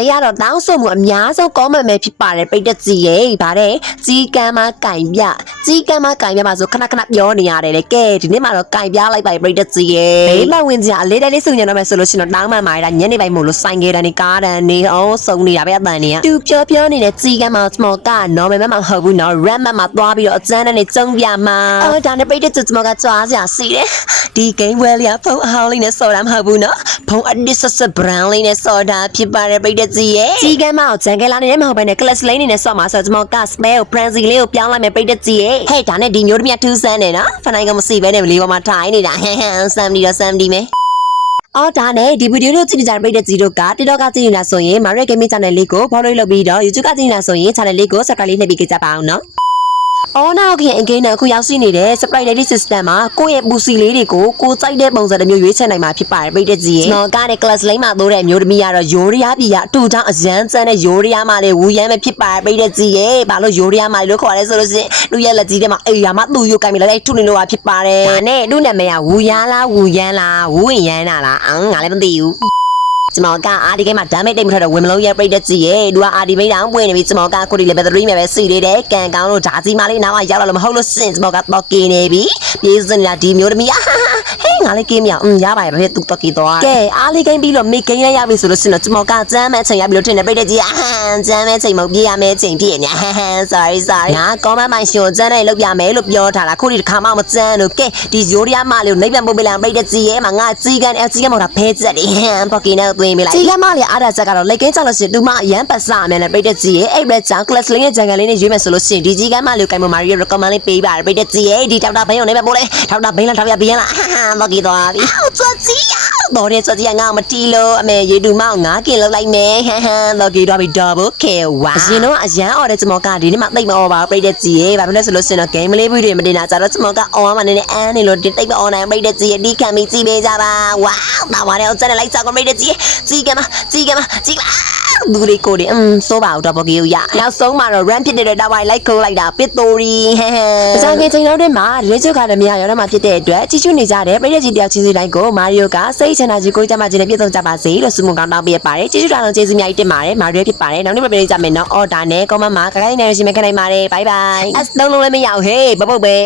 လေးကတော့တောင်းဆိုမှုအများဆုံး comment ပဲဖြစ်ပါတယ်ပိတ်သက်ကြီးရေဗါတဲ့ကြီးကမ်းမကင်ပြပါဆိုခဏပြောနေရတယ်လေကဲဒီနေ့မှာတော့ကင်ပြလိုက်ပါပိတ်သက်ကြီးရေဘေးမဝင်ကြအလေးတိုင်းလေးစုံညံတော့မယ်ဆိုလို့ရှိရင်တော့တောင်းမှန်မာရတာညနေပိုင်းမို့လို့ဆိုင်ခဲ့တယ်နေကားတန်နေအောင်စုံနေတာပဲအတန်နေသူပြောနေတဲ့ကြီးကမ်းမ small ကနော်မဲမမဟုတ်ဘူးနော် ram မသွားပြီးတော့အကျန်းနဲ့ကျုံပြမှာဒါနဲ့ပိတ်သက်ကြီး small ကကြွားစရာစီတယ်ဒီ game well ရဖုန်းအဟောင်းလေးနဲ့စော်တာမဟုတ်ဘူးနော်ဖုန်း additional brand လေးနဲ့စော်တာဖြစ်ပါတယ်ပိတ်သက်ကြီးရေကြီးကမ်းမကိုဂျန်ကလာနေတယ်မဟုတ်ဘဲနဲ့ class လေးနေနဲ့စော်မှာဆိုတော့ small က spell frenzy လေးကိုပြောင်းလိုက်မယ်ပိတ်သက်ကြီးရေဟဲ့ဒါနဲ့ဒီမျိုးတမထူးဆန်းနေနော်ဖနိုင်ကမစီပဲနဲ့လေးပေါ်မှာထိုင်နေတာဟမ်ဆမ်ဒီတော့ဆမ်ဒီမယ်အော်ဒါနဲ့ဒီဗီဒီယိုလေးကိုကြည့်နေကြတဲ့ပရိသတ်ကြီးတို့က TikTok ကကြည့်နေတာဆိုရင် Mario Gaming Channel လေးကို follow လုပ်ပြီးတော့ YouTube ကကြည့်နေတာဆိုရင် channel လေးကို subscribe လေးနှိပ်ပြီးကြပါအောင်နော်အော်နောက်ခင်အင်္ဂိမ်းနဲ့အခုရောက်ရှိနေတဲ့ surprise lady system မှာကိုယ့်ရဲ့ပူစီလေးတွေကိုကိုယ်ကြိုက်တဲ့ပုံစံတစ်မျိုးရွေးချယ်နိုင်မှာဖြစ်ပါတယ်ပရိသတ်ကြီးရေကျွန်တော်ကတဲ့ class လေးမှာသိုးတဲ့အမျိုးသမီးကတော့ယိုရီးယားပြည်ကအတူတောင်းအရန်ကျန်းတဲ့ယိုရီးယားမှာလေဝူရမ်းပဲဖြစ်ပါတယ်ပရိသတ်ကြီးရေဘာလို့ယိုရီးယားမှာလို့ခေါ်ရဲဆိုလို့ရှိရင်လူရဲ့လက်ကြီးထဲမှာအေးရမှာသူ့ရုပ်ကိုင်ပြီးလိုက်ထုနေလို့ဖြစ်ပါတယ်ဒါနဲ့သူ့နာမည်ကဝူရမ်းလားဝူရမ်းလားဝူဝင်ရမ်းလားငါလည်းမသိဘူးကျွန်တော်ကအာဒီကိန်းမှာ damage တိတ်မထွက်တော့ဝင်မလုံးရပြိတ်တဲ့ကြီးရေသူကအာဒီမိတ်တောင်ပွင့်နေပြီကျွန်တော်ကကိုဒီ level 3မှာပဲစီလေးတဲ့ကန်ကောင်းလို့ဓာကြီးမလေးနောက်ကရောက်လာလို့မဟုတ်လို့စင်ကျွန်တော်ကတော့ကင်းနေပြီပြေးစနေတာဒီမျိုးသမီးဟေးငါလေးကင်းမြောင်ရပါရဲ့ဘာဖြစ်သူတော့ကီသွားကဲအားလေးကိန်းပြီးလို့မိကိန်းရရပြီဆိုလို့စင်တော့ကျွန်တော်ကကျမ်းမဲ့ချိန်ရပြီလို့ထင်တယ်ပြိတ်တဲ့ကြီးကျမ်းမဲ့ချိန်မပြေးရမဲ့ချိန်ပြည့်နေ sorry ငါ comment မှာရှင်ကျမ်းနဲ့လောက်ပြမယ်လို့ပြောထားတာခုဒီတစ်ခါမှမကျမ်းလို့ကဲဒီယိုရီးယားမလေးကိုနှိပ်ပြန်ပို့ပေးလိုက်ပြိတ်တဲ့ကြီးရေမှာငါကြီးကန်မဟုတ်တာဖဲချက်တယ်ပေါ့ကင်းနဲ့သွင်းပေးလိုက်ကြီးကမလေးအားရချက်ကတော့လက်ကင်းချလို့ရှိရင်သူမအရန်ပတ်စအမြန်နဲ့ပြိတ်တဲ့ကြီးရေအဲ့ဘက်ကြောင့် class လေးနဲ့ဂျန်ကန်လေးနဲ့ရွေးမယ်ဆိုလို့ရှိရင်ဒီကြီးကမလေးကိုကင်မမာရီ recommend လေးပေးပါတယ်ပြိတ်တဲ့ကြီးရေဒီထောက်တာဘိန်းကိုနေပဲပို့လေထောက်တာဘိန်းလားထောက်ပြဘိန်းလားပေါ့ကီသွားပြီသွားကြီးတော်တဲ့သွားကြီးငါမတီးလို့အမေရေတူမောင်ငါကင်လောက်လိုက်မယ်တော့ကီသွားပြီ double kill ဝါအရင်တော့အရန်အော်တဲ့ကျွန်တော်ကဒီနေ့မှသိမ့်မအော်ပါပြိတ်တဲ့ကြီးရေဘာဖြစ်လဲဆိုလို့ရှိရင်တော့ game လေးပြီးတွေမတင်တာကြတော့ကျွန်တော်က on မှာနေနေအန်းနေလို့တိတ်မ online ပြိတ်တဲ့ကြီးရေဒီခံပြီးကြည့်ပေးကြပါဝါတာပါတဲ့စက်နဲ့လိုက်စားကုန်ပြိတ်တဲ့ကြီးကြီးကမဘူရီကိုဒီစိုးပါတော့ဘော်ကီကိုရနောက်ဆုံးမှာတော့ run ဖြစ်နေတဲ့တောက်ပိုင်းလိုက်ခိုးလိုက်တာပစ်တိုရီအစားကြီးချိန်လုံးတွေမှာရေချွတ်ခါတမရရောမှာဖြစ်တဲ့အတွက်ကြီးချွနေကြတဲ့ပြည်သက်ကြီးတယောက်ချင်းစီတိုင်းကိုမာရီယိုကစိတ်ချမ်းသာကြီးကိုကြမှာခြင်းနဲ့ပြည့်စုံကြပါစေလို့ဆုမွန်ကောင်းတောင်းပေးပါတယ်ကြီးချွတာလုံးကျေးဇူးအများကြီးတင်ပါတယ်မာရီယိုဖြစ်ပါတယ်နောက်နေ့ပြန်ကြမယ်နော်အော်ဒါနဲ့ comment မှာခက်ခိုင်းနေရရှိမယ်ခက်နိုင်ပါတယ် bye bye အစလုံးလုံးလည်းမရအောင်ဟေးပုတ်ပဲ